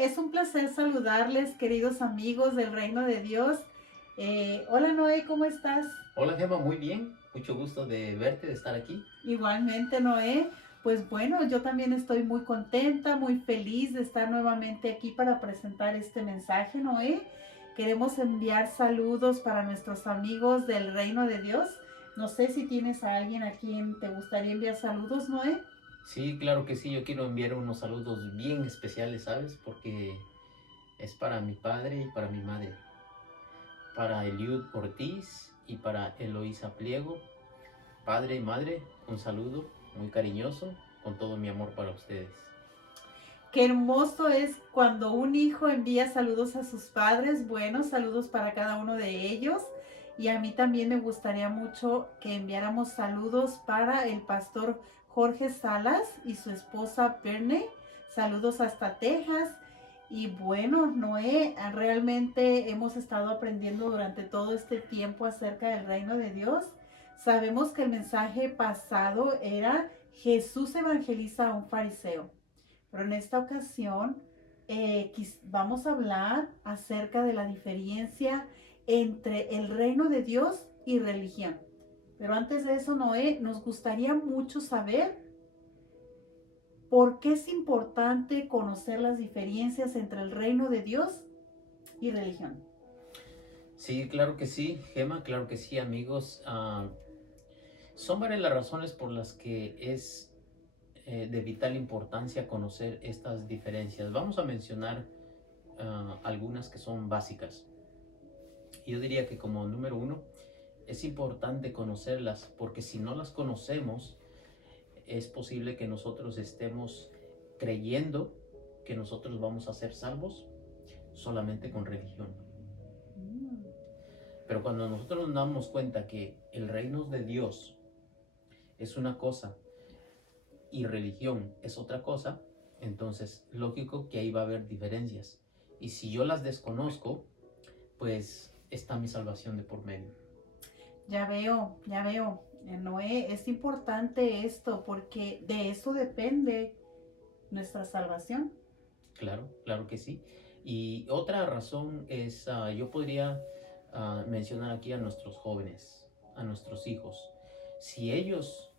Es un placer saludarles, queridos amigos del Reino de Dios. Hola Noé, ¿cómo estás? Hola Gemma, muy bien. Mucho gusto de verte, de estar aquí. Igualmente Noé. Pues bueno, yo también estoy muy contenta, muy feliz de estar nuevamente aquí para presentar este mensaje, Noé. Queremos enviar saludos para nuestros amigos del Reino de Dios. No sé si tienes a alguien a quien te gustaría enviar saludos, Noé. Sí, claro que sí. Yo quiero enviar unos saludos bien especiales, ¿sabes? Porque es para mi padre y para mi madre. Para Eliud Ortiz y para Eloísa Pliego. Padre y madre, un saludo muy cariñoso con todo mi amor para ustedes. Qué hermoso es cuando un hijo envía saludos a sus padres. Bueno, saludos para cada uno de ellos. Y a mí también me gustaría mucho que enviáramos saludos para el pastor Jorge Salas y su esposa Perne. Saludos hasta Texas. Y bueno, Noé, realmente hemos estado aprendiendo durante todo este tiempo acerca del reino de Dios. Sabemos que el mensaje pasado era Jesús evangeliza a un fariseo. Pero en esta ocasión vamos a hablar acerca de la diferencia entre el reino de Dios y religión. Pero antes de eso, Noé, nos gustaría mucho saber por qué es importante conocer las diferencias entre el reino de Dios y religión. Sí, claro que sí, Gemma, claro que sí, amigos. Son varias las razones por las que es de vital importancia conocer estas diferencias. Vamos a mencionar algunas que son básicas. Yo diría que como número uno, es importante conocerlas porque si no las conocemos, es posible que nosotros estemos creyendo que nosotros vamos a ser salvos solamente con religión. Mm. Pero cuando nosotros nos damos cuenta que el reino de Dios es una cosa y religión es otra cosa, entonces lógico que ahí va a haber diferencias. Y si yo las desconozco, pues está mi salvación de por medio. Ya veo, ya veo. Noé, es importante esto porque de eso depende nuestra salvación. Claro, claro que sí. Y otra razón es, yo podría mencionar aquí a nuestros jóvenes, a nuestros hijos. Si ellos,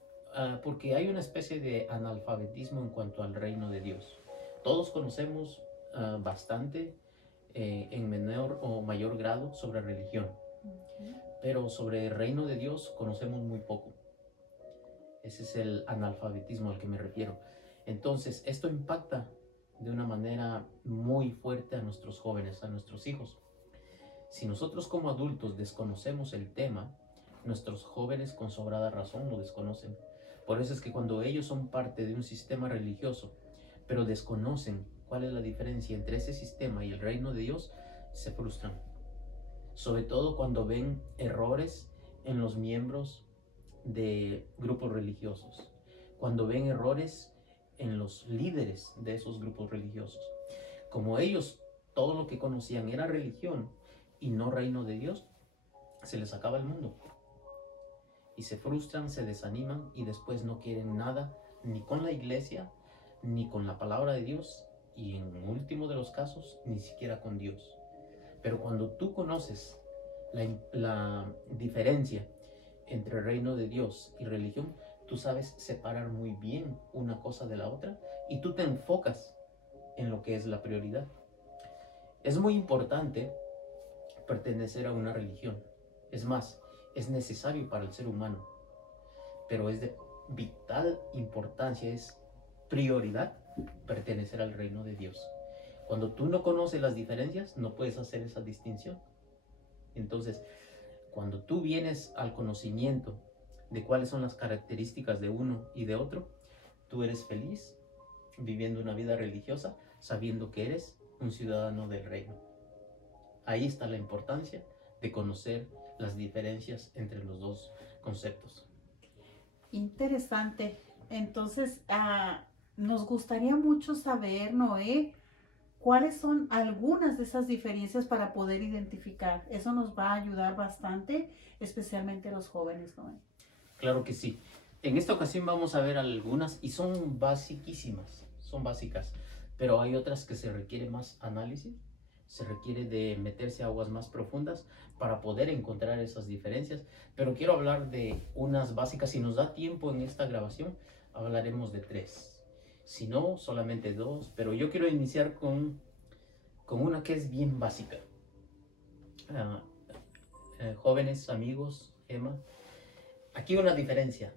porque hay una especie de analfabetismo en cuanto al reino de Dios. Todos conocemos bastante en menor o mayor grado sobre religión, Ujú. pero sobre el reino de Dios conocemos muy poco. Ese es el analfabetismo al que me refiero. Entonces, esto impacta de una manera muy fuerte a nuestros jóvenes, a nuestros hijos. Si nosotros como adultos desconocemos el tema, nuestros jóvenes con sobrada razón lo desconocen. Por eso es que cuando ellos son parte de un sistema religioso, pero desconocen cuál es la diferencia entre ese sistema y el reino de Dios, se frustran. Sobre todo cuando ven errores en los miembros de grupos religiosos, cuando ven errores en los líderes de esos grupos religiosos. Como ellos todo lo que conocían era religión y no reino de Dios, se les acaba el mundo y se frustran, se desaniman y después no quieren nada ni con la iglesia, ni con la palabra de Dios y en último de los casos, ni siquiera con Dios. Pero cuando tú conoces la diferencia entre el reino de Dios y religión, tú sabes separar muy bien una cosa de la otra y tú te enfocas en lo que es la prioridad. Es muy importante pertenecer a una religión. Es más, es necesario para el ser humano, pero es de vital importancia, es prioridad pertenecer al reino de Dios. Cuando tú no conoces las diferencias, no puedes hacer esa distinción. Entonces, cuando tú vienes al conocimiento de cuáles son las características de uno y de otro, tú eres feliz viviendo una vida religiosa sabiendo que eres un ciudadano del reino. Ahí está la importancia de conocer las diferencias entre los dos conceptos. Interesante. Entonces, nos gustaría mucho saber, Noé, cuáles son algunas de esas diferencias para poder identificar. Eso nos va a ayudar bastante, especialmente a los jóvenes, Noé. Claro que sí. En esta ocasión vamos a ver algunas y son basiquísimas, son básicas, pero hay otras que se requiere más análisis, se requiere de meterse a aguas más profundas para poder encontrar esas diferencias. Pero quiero hablar de unas básicas. Si nos da tiempo en esta grabación, hablaremos de 3. Si no, solamente 2. Pero yo quiero iniciar con una que es bien básica. Ah, jóvenes, amigos, Emma, aquí una diferencia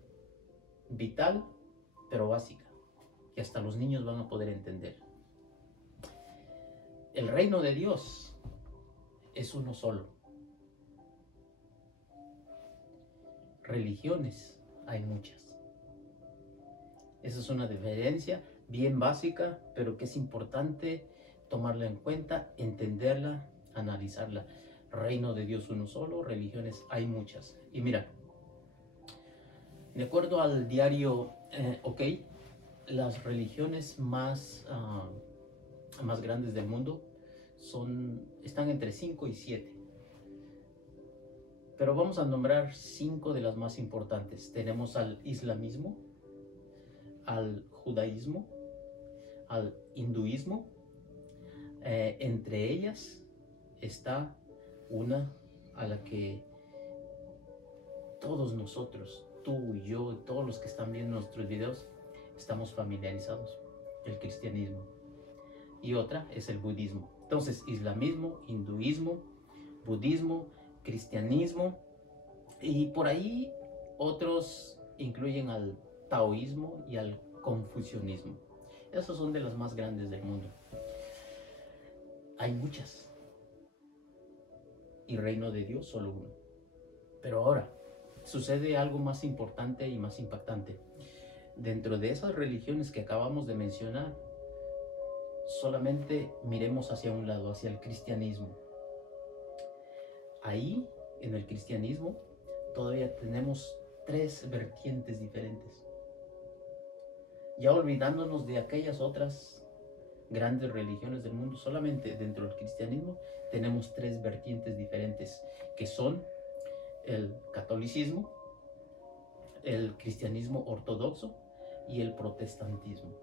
vital, pero básica, que hasta los niños van a poder entender. El reino de Dios es uno solo. Religiones hay muchas. Esa es una diferencia bien básica, pero que es importante tomarla en cuenta, entenderla, analizarla. Reino de Dios uno solo, religiones hay muchas. Y mira, de acuerdo al diario OK, las religiones más grandes del mundo están entre 5 y 7. Pero vamos a nombrar 5 de las más importantes. Tenemos al islamismo, al judaísmo, al hinduismo. Entre ellas está una a la que todos nosotros, tú y yo, todos los que están viendo nuestros videos, estamos familiarizados: el cristianismo. Y otra es el budismo. Entonces, islamismo, hinduismo, budismo, cristianismo, y por ahí otros incluyen al taoísmo y al confucianismo. Esos son de las más grandes del mundo. Hay muchas. Y reino de Dios solo uno. Pero ahora sucede algo más importante y más impactante. Dentro de esas religiones que acabamos de mencionar, solamente miremos hacia un lado, hacia el cristianismo. Ahí, en el cristianismo, todavía tenemos 3 vertientes diferentes. Ya olvidándonos de aquellas otras grandes religiones del mundo, solamente dentro del cristianismo tenemos 3 vertientes diferentes, que son el catolicismo, el cristianismo ortodoxo y el protestantismo.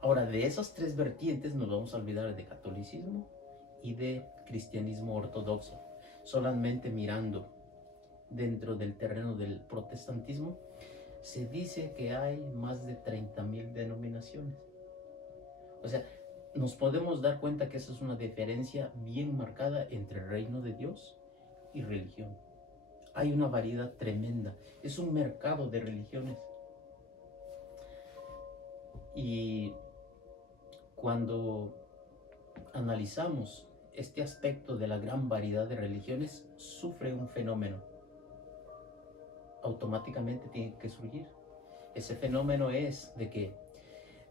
Ahora, de esas 3 vertientes nos vamos a olvidar de catolicismo y de cristianismo ortodoxo. Solamente mirando dentro del terreno del protestantismo, se dice que hay más de 30,000 denominaciones. O sea, nos podemos dar cuenta que esa es una diferencia bien marcada entre el reino de Dios y religión. Hay una variedad tremenda. Es un mercado de religiones. Y cuando analizamos este aspecto de la gran variedad de religiones, sufre un fenómeno. Automáticamente tiene que surgir. Ese fenómeno es de que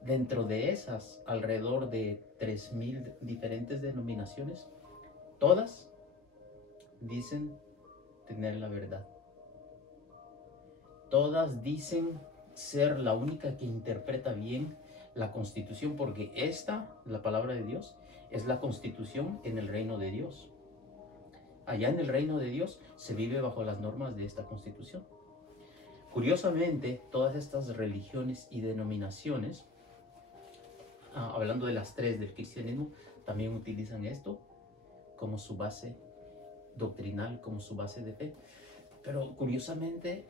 dentro de esas alrededor de 3,000 diferentes denominaciones, todas dicen tener la verdad. Todas dicen ser la única que interpreta bien la Constitución, porque la palabra de Dios, es la Constitución en el reino de Dios. Allá en el reino de Dios se vive bajo las normas de esta Constitución. Curiosamente, todas estas religiones y denominaciones, hablando de las 3 del cristianismo, también utilizan esto como su base doctrinal, como su base de fe. Pero curiosamente,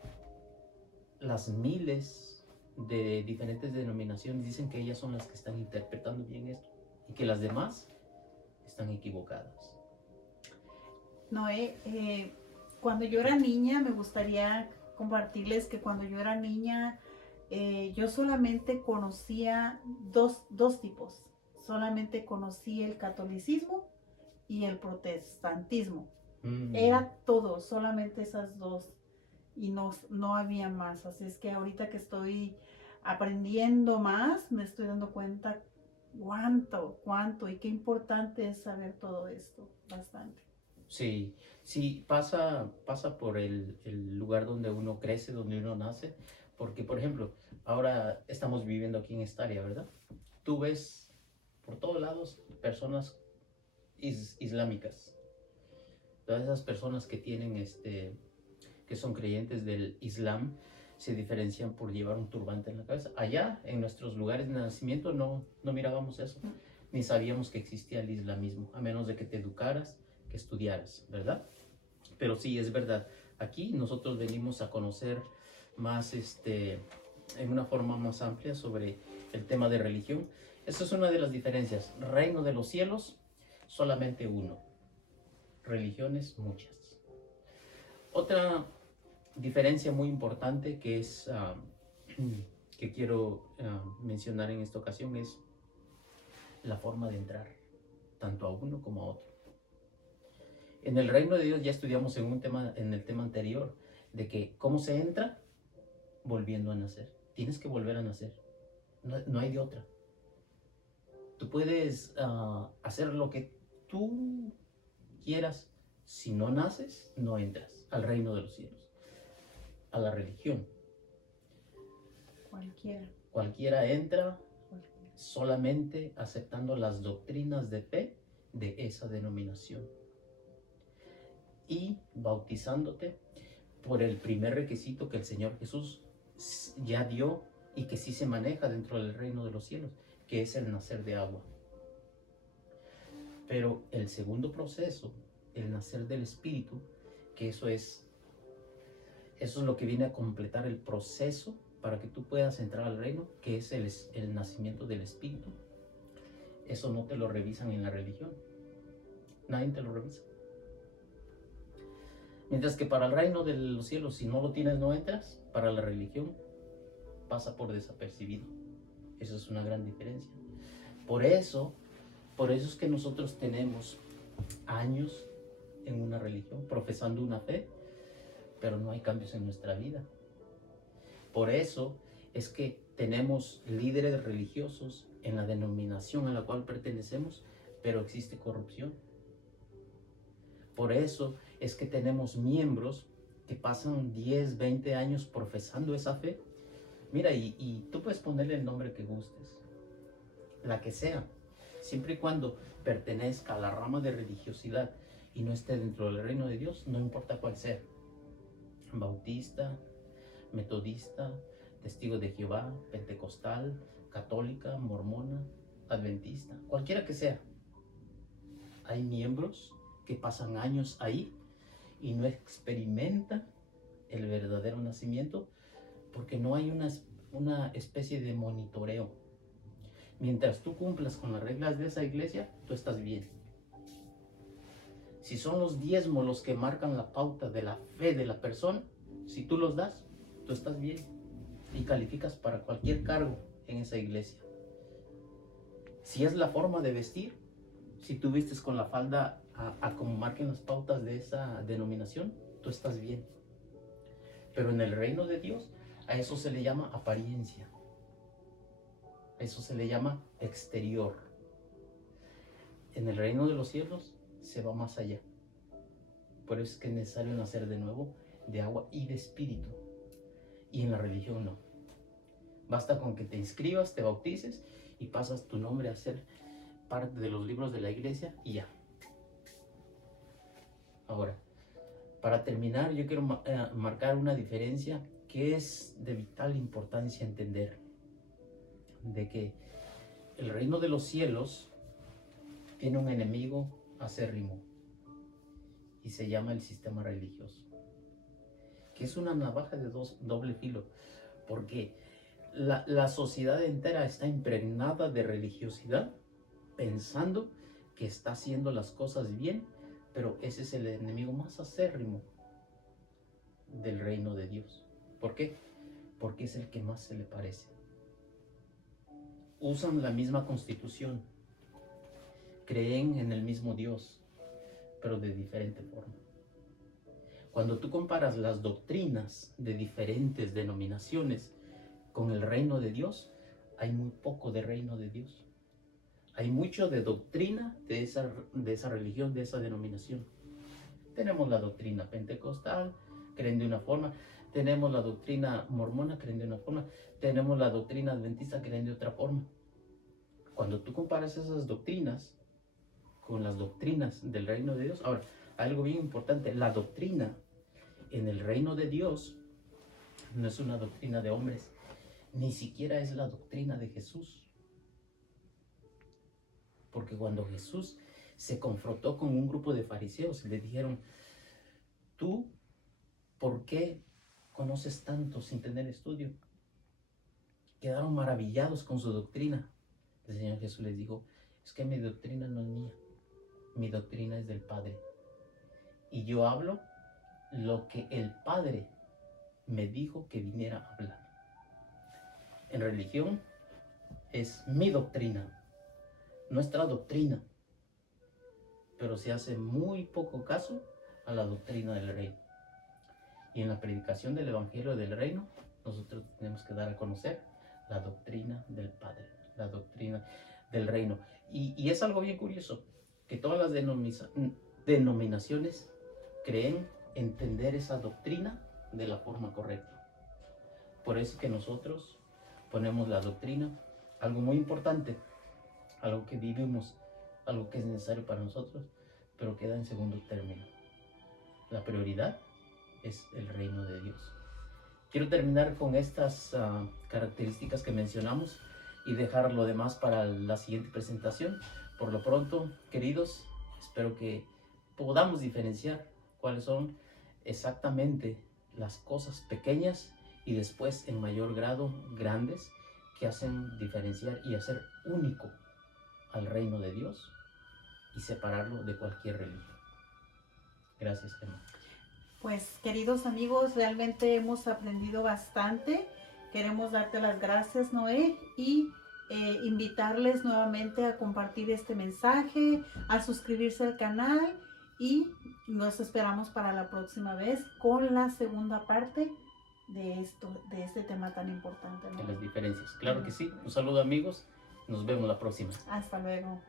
las miles de diferentes denominaciones dicen que ellas son las que están interpretando bien esto y que las demás están equivocadas. Noé, cuando yo era niña, me gustaría compartirles que cuando yo era niña, yo solamente conocía dos tipos. Solamente conocí el catolicismo y el protestantismo. Era todo, solamente esas dos. Y no había más. Así es que ahorita que estoy aprendiendo más, me estoy dando cuenta cuánto y qué importante es saber todo esto. Bastante. Sí, sí, pasa por el lugar donde uno crece, donde uno nace, porque por ejemplo, ahora estamos viviendo aquí en esta área, ¿verdad? Tú ves por todos lados personas islámicas, todas esas personas que tienen que son creyentes del Islam, se diferencian por llevar un turbante en la cabeza. Allá, en nuestros lugares de nacimiento, no mirábamos eso, ni sabíamos que existía el islamismo, a menos de que te educaras, que estudiaras, ¿verdad? Pero sí, es verdad. Aquí nosotros venimos a conocer más, en una forma más amplia sobre el tema de religión. Esa es una de las diferencias. Reino de los cielos, solamente uno. Religiones, muchas. Otra diferencia muy importante que es que quiero mencionar en esta ocasión es la forma de entrar, tanto a uno como a otro. En el reino de Dios ya estudiamos en el tema anterior, de que cómo se entra volviendo a nacer. Tienes que volver a nacer. No hay de otra. Tú puedes hacer lo que tú quieras. Si no naces, no entras al reino de los cielos. A la religión. Cualquiera entra solamente aceptando las doctrinas de fe de esa denominación y bautizándote por el primer requisito que el Señor Jesús ya dio y que sí se maneja dentro del reino de los cielos, que es el nacer de agua. Pero el segundo proceso, el nacer del Espíritu, que eso es lo que viene a completar el proceso para que tú puedas entrar al reino, que es el nacimiento del Espíritu. Eso no te lo revisan en la religión. Nadie te lo revisa. Mientras que para el reino de los cielos, si no lo tienes, no entras. Para la religión, pasa por desapercibido. Eso es una gran diferencia. Por eso es que nosotros tenemos años en una religión, profesando una fe, pero no hay cambios en nuestra vida. Por eso es que tenemos líderes religiosos en la denominación a la cual pertenecemos, pero existe corrupción. Por eso es que tenemos miembros que pasan 10, 20 años profesando esa fe. Mira, y tú puedes ponerle el nombre que gustes, la que sea, siempre y cuando pertenezca a la rama de religiosidad y no esté dentro del reino de Dios, no importa cuál sea. Bautista, metodista, testigo de Jehová, pentecostal, católica, mormona, adventista, cualquiera que sea. Hay miembros que pasan años ahí y no experimentan el verdadero nacimiento porque no hay una especie de monitoreo. Mientras tú cumplas con las reglas de esa iglesia, tú estás bien. Si son los diezmos los que marcan la pauta de la fe de la persona, si tú los das, tú estás bien y calificas para cualquier cargo en esa iglesia. Si es la forma de vestir, si tú vistes con la falda a como marquen las pautas de esa denominación, tú estás bien. Pero en el reino de Dios, a eso se le llama apariencia. A eso se le llama exterior. En el reino de los cielos se va más allá. Por eso es que es necesario nacer de nuevo de agua y de espíritu. Y en la religión no. Basta con que te inscribas, te bautices y pasas tu nombre a ser parte de los libros de la iglesia y ya. Ahora, para terminar, yo quiero marcar una diferencia que es de vital importancia entender. De que el reino de los cielos tiene un enemigo acérrimo y se llama el sistema religioso, que es una navaja de doble filo, porque la sociedad entera está impregnada de religiosidad, pensando que está haciendo las cosas bien, pero ese es el enemigo más acérrimo del reino de Dios. ¿Por qué? Porque es el que más se le parece. Usan la misma constitución, creen en el mismo Dios, pero de diferente forma. Cuando tú comparas las doctrinas de diferentes denominaciones con el reino de Dios, hay muy poco de reino de Dios. Hay mucho de doctrina de esa religión, de esa denominación. Tenemos la doctrina pentecostal, creen de una forma. Tenemos la doctrina mormona, creen de una forma. Tenemos la doctrina adventista, creen de otra forma. Cuando tú comparas esas doctrinas con las doctrinas del reino de Dios, ahora, algo bien importante, la doctrina en el reino de Dios no es una doctrina de hombres, ni siquiera es la doctrina de Jesús. Porque cuando Jesús se confrontó con un grupo de fariseos, le dijeron, ¿tú por qué conoces tanto sin tener estudio? Quedaron maravillados con su doctrina. El Señor Jesús les dijo, es que mi doctrina no es mía, mi doctrina es del Padre. Y yo hablo lo que el Padre me dijo que viniera a hablar. En religión es mi doctrina, nuestra doctrina, pero se hace muy poco caso a la doctrina del reino. Y en la predicación del Evangelio del Reino, nosotros tenemos que dar a conocer la doctrina del Padre, la doctrina del Reino. Y es algo bien curioso, que todas las denominaciones creen entender esa doctrina de la forma correcta. Por eso que nosotros ponemos la doctrina, algo muy importante, algo que vivimos, algo que es necesario para nosotros, pero queda en segundo término. La prioridad es el reino de Dios. Quiero terminar con estas características que mencionamos y dejar lo demás para la siguiente presentación. Por lo pronto, queridos, espero que podamos diferenciar cuáles son exactamente las cosas pequeñas y después en mayor grado grandes que hacen diferenciar y hacer único al reino de Dios y separarlo de cualquier religión. Gracias, Gemma. Pues queridos amigos, realmente hemos aprendido bastante. Queremos darte las gracias, Noé, y invitarles nuevamente a compartir este mensaje, a suscribirse al canal y nos esperamos para la próxima vez con la segunda parte de este tema tan importante, ¿no? De las diferencias. Claro que sí. Un saludo, amigos. Nos vemos la próxima. Hasta luego.